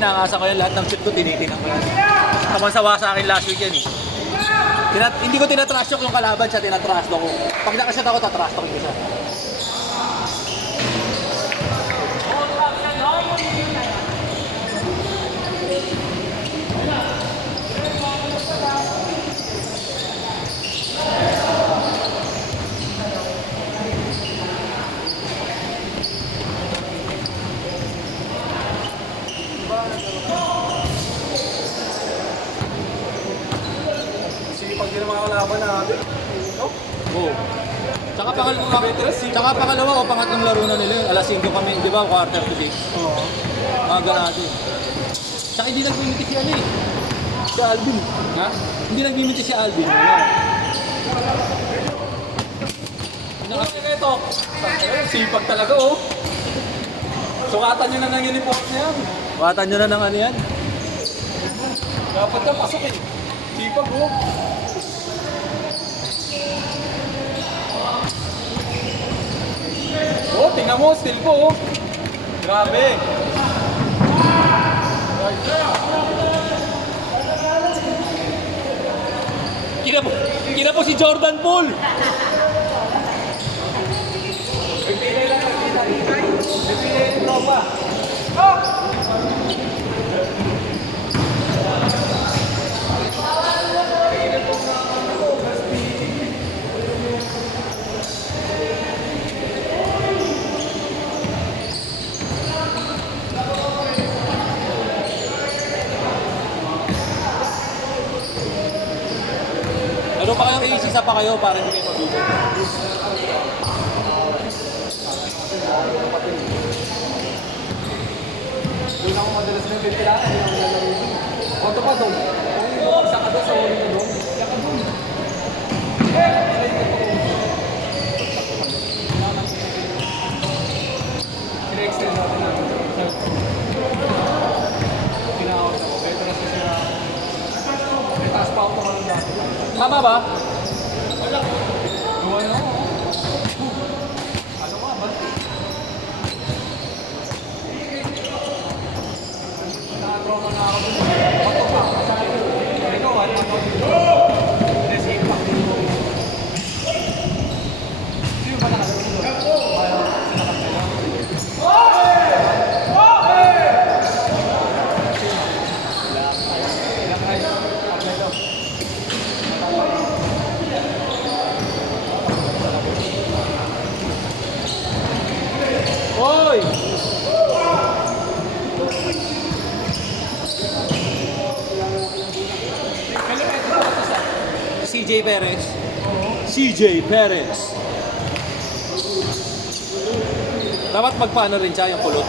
inangasan ko yan. Lahat ng shoot ko, tinitinang ko yan. Kamansawa sa akin last week yan eh. Hindi ko tinatrash talk yung kalaban siya, tinatrash talk ko. Pag nakashot ako, tatrash talk ko siya. Pag yun ang mga kalaban natin. Oo. Tsaka pangalawa o pangatlong laro na nila yun. Alas 5 kami, di ba? Quarter to 6. Oo. Mga ganado. Tsaka hindi nagmimiti si ano eh. Si Alvin. Ha? Hindi nagmimiti si Alvin. Ano kasi ito? Sipag talaga oh. Sukatan nyo na ng uniform na yan. Watan nyo na ng ano yan. Dapat ka pasok eh. Sipag oh. Oh, tingnan mo, still po oh. Grabe. Kina po si Jordan Poole. Nagpilay lang, nagpilay. Nagpilay yung tropa. Ano pa kayong i-isa pa kayo para hindi kayo mabigat? Doon ako madalas ng ventilahan. Auto pa doon. Kung isa ka doon sa uli na doon, isa ka doon. Sine-extend natin natin. Sinakot ako. Petras na siya. May taas pa ako pa kami dati. Tama ba? Gawa na ako. Ano ka ba? Nakatrauma na ako dun. Bato pa. Ikaw, ano ako? Resip pa. Sino ba nakagawa dun? Hoy! CJ Perez. CJ Perez. Dapat magpaano rin siya yung kulot.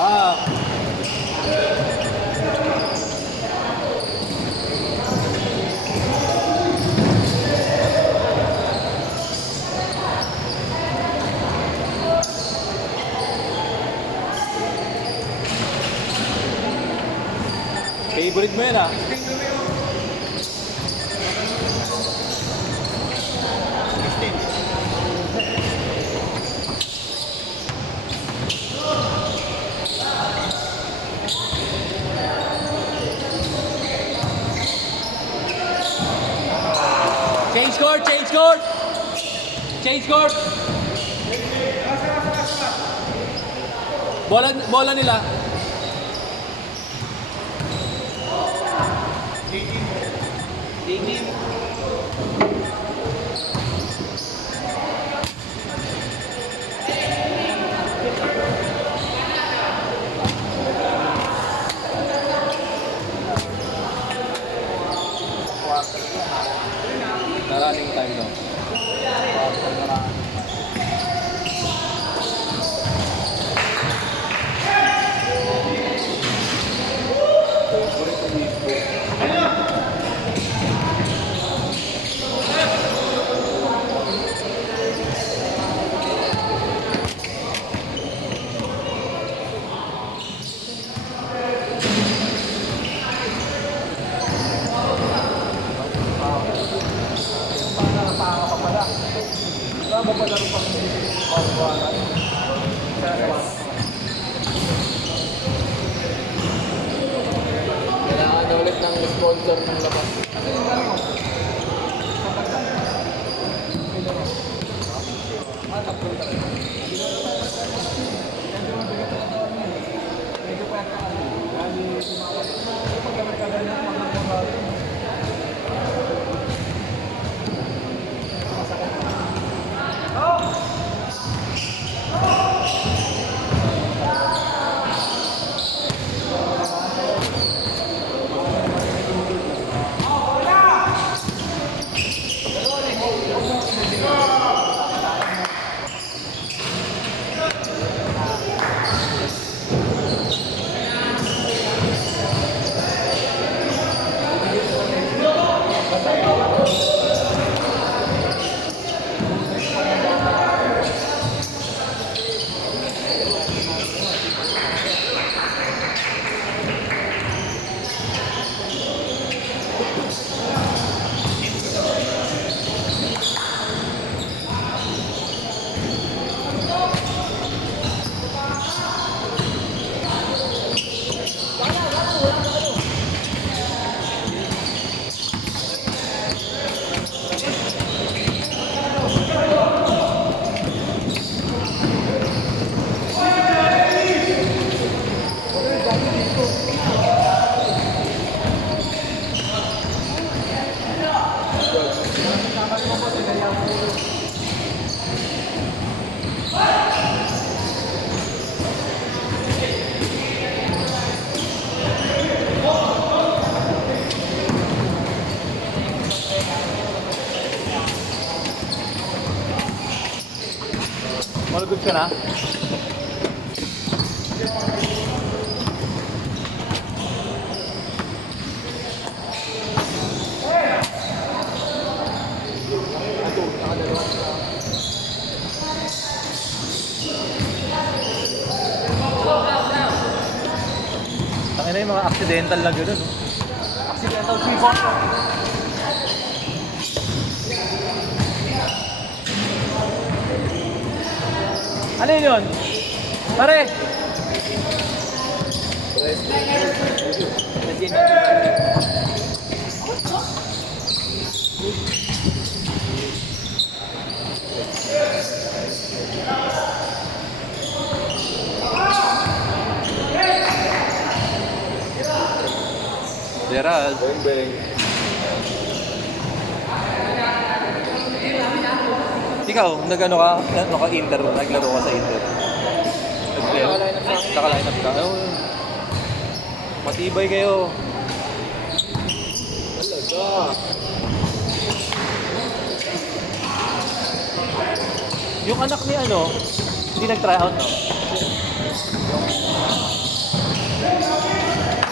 Ah. Favorite mo yun ah. Change court, change court! Change court! Bola nila. Running time daw. Kailangan na ulit ng sponsor ng labas. All good ka na? Tangina yung mga accidental na gano'n, no? Accidental 3-point. Ano yun? Pare! Gerald. Bang bang. Ikaw, nag-ano ka Inter, naglaro ka sa Inter. Naka-line up ka. Oh, matibay kayo. Talaga. Yung anak ni ano, hindi nag-try out, no?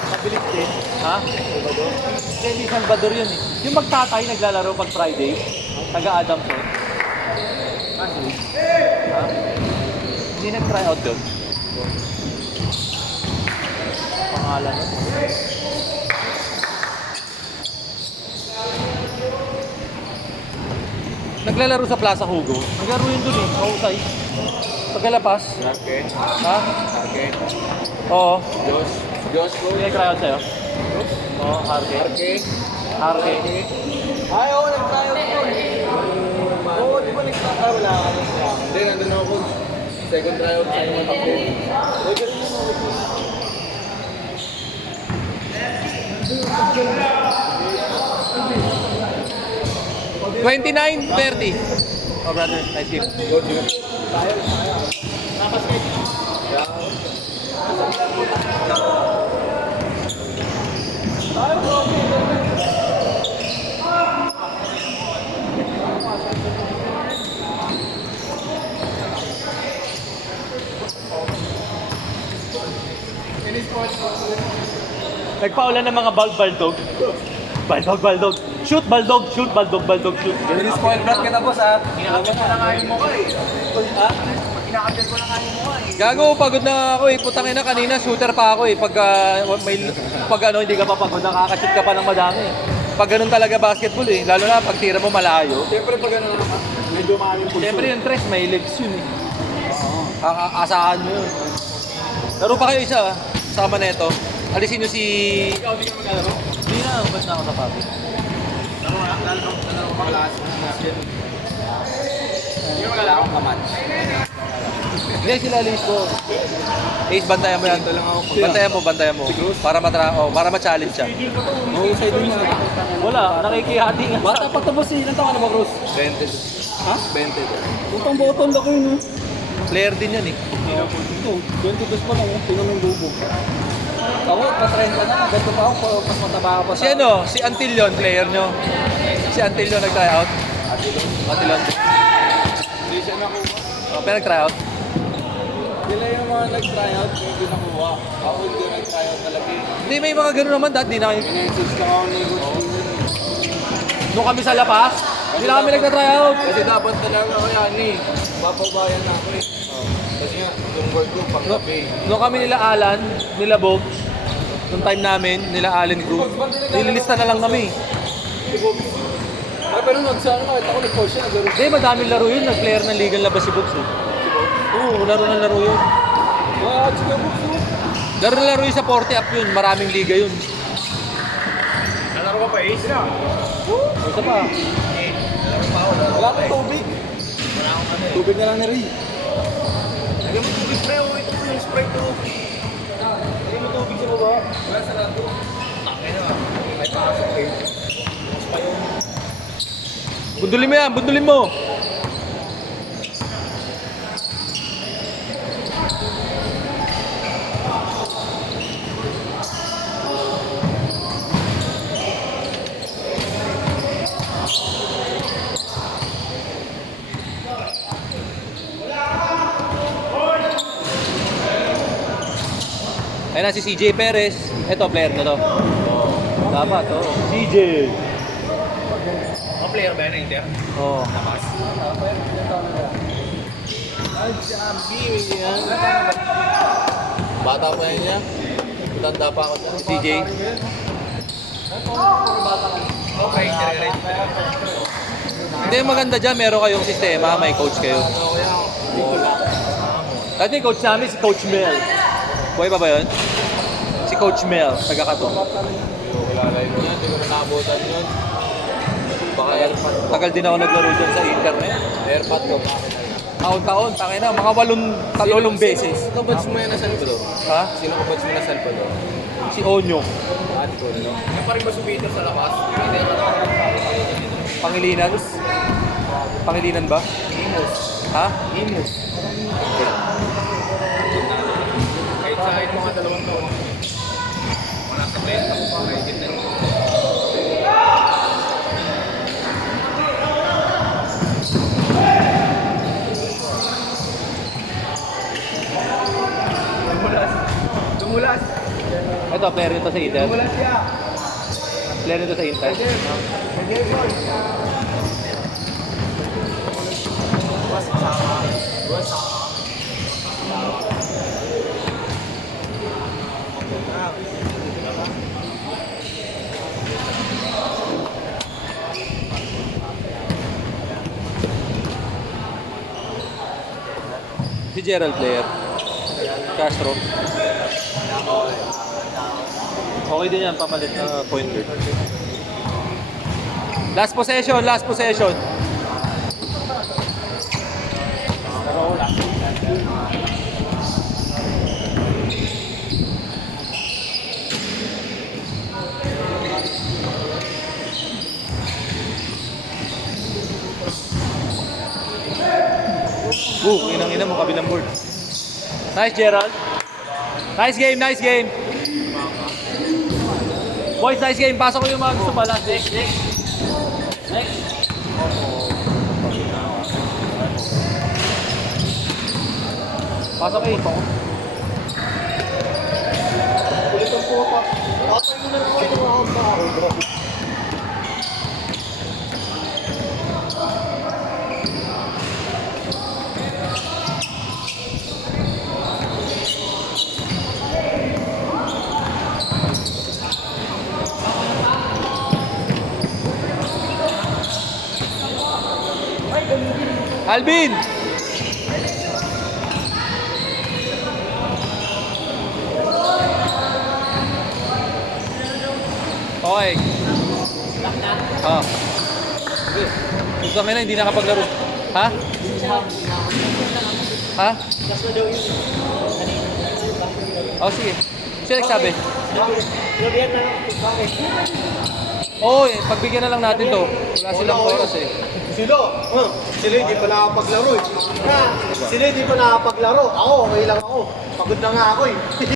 Mabilis din. Ha? Hindi, Salvador yun eh. Yung magtatay naglalaro pag Friday, taga-Adamson. Ha? Hindi nag-try out yun. Pangalan nun. Naglalaro sa Plaza Hugo. Naglaro yun dun eh, mahusay. Pagkalapas. Arke. Ha? Arke. Oo. Diyos. Diyos ko. Hindi nag-try out sa'yo? Oo, Harke. Arke. Harke. Ay, oo, nag-try out ko. Oo, di ba nag-try? Wala ka. Hindi, nandun ako. Second tryout sa mga takbo. Uy, ganun mo. 29-30. Oh, brother, nice game. Go, Jun. Nagpaulan ng mga baldog. Baldog. Shoot, baldog, shoot. Ganun spoiled brat kita, boss, ha? Kinakabit ko na kain mo ko eh. Ha? Kinakabit ko na kain mo ko eh. Gago, pagod na ako eh. Putang ina, kanina shooter pa ako eh. Pag ano, hindi ka pa pagod, nakaka-shoot ka pa ng madami eh. Pag ganun talaga basketball eh. Lalo na pag tira mo malayo. Siyempre, pag ano na, medyo maraming pulso. Siyempre yung tres, may legs yun eh. Asahan mo yun. Laro pa kayo isa, sama na ito. Alisin nyo si... Ikaw, di ka mag-alaro? Hindi na, ba't na ako sa papi? Lalo ko makalas. Hindi ka mag-alaro? Kamatch. Hindi, sila Ace ko. Ace, bantayan mo yan. Ito lang ako. Bantayan mo. Para ma-challenge siya. Mahusay din yun. Wala, nakikihati nga. Bata pa tapos eh. Ilan taon ka na ba, Cruz? 20. Ha? 20. Putang bottom na ko yun, ha? Player din yan eh. Ito, 22 pa lang, oh. Tingnan mo yung bubo. Ako, pa-trend ka na. Ganito pa ako, mas mataba ka pa sa... Si ano, si Antillon, player nyo. Si Antillon nag-try out. Antillon. Hindi siya nakuha. Pero nag-try out. Sila yung mga nag-tryout, yung hindi nakuha. Ako hindi nag-tryout talaga eh. Hindi, may mga gano'n naman. Dahil di na kayo. Minessage lang ako ni Coach Steven. Nung kami sa Lapas, hindi na kami nag-try out. Kasi dapat talaga ako yan eh. Papabayan na ako eh. Kasi nga, yung work ko pang gabi. Nung kami nila Alan, nila Bob, nung time namin, nila Allen Group, nililista na lang kami. Ay, pero nagsaan nakita ko nag-coach siya. Nagaro Hindi, madaming laro yun. Nag-player ng Ligang Labas si Box eh. Oo, laro yun. Wow, sige mo. Laro yun sa 40 up yun. Maraming liga yun. Nalaro ka pa Ace? Isa pa. Wala akong tubig. Wala akong ano eh. Tubig na lang ni Ray. Lagyan mo tubig pre, oh. Ito yung spray to. Hindi mo tubig sa baba. Wala sa rato. Takin na. May pasok eh. Bundulin mo yan, bundulin mo. Ayun na si CJ Perez. Ito, player na to. Dapat, oh. CJ. Mga player ba yan, Inter? Oh. Lakas. Ay, sabi yan. Bata pa yan niya. Matanda pa ako dyan. Si CJ. Okay, Inter. Hindi, maganda dyan. Meron kayong sistema. May coach kayo. Dati coach namin si Coach Mel. Buhay pa ba yun? Si Coach Mel, taga-Kato. Wala na yun yan. Hindi ko na naabutan yun. Baka airpot. Tagal din ako naglaro dyan sa internet. Airpot ko. Taon-taon, tangin na. Mga 8 beses. Sino kabats mo yan na Salvador? Ha? Sino kabats mo na Salvador? Si Onyo. At ko, no? Yung pa rin ba sumiter sa labas? Hindi na Pangilinan. Pangilinan ba? Imus. Ha? Imus. Kahit mga dalawang taon. Wala sa play. May gitna rin. Dumulas. Ito, player nito sa Inter. Wala siya. Player nito sa Inter. Hindi, boy. Si Gerald player. Castro. Okay din yan, papalit na point guard. Last possession, last possession. Inang-ina mo, kabilang board. Nice, Gerald. Nice game, nice game. Boys, nice game. Pasok ko yung mga gusto pala. Next. Pasok eh. Kulit ang puta. Tatay mo na naman ito mga tao. Alvin! Okay. Oh. Gusto na hindi nakapaglaro. Ha? Ha? Oh, sige. Sino nagsabi? Oo, pagbigyan na lang natin to. Wala silang oras eh. Sila hindi pa nakapaglaro eh. Sila hindi pa nakapaglaro. Ako, okay lang ako. Pagod na nga ako eh.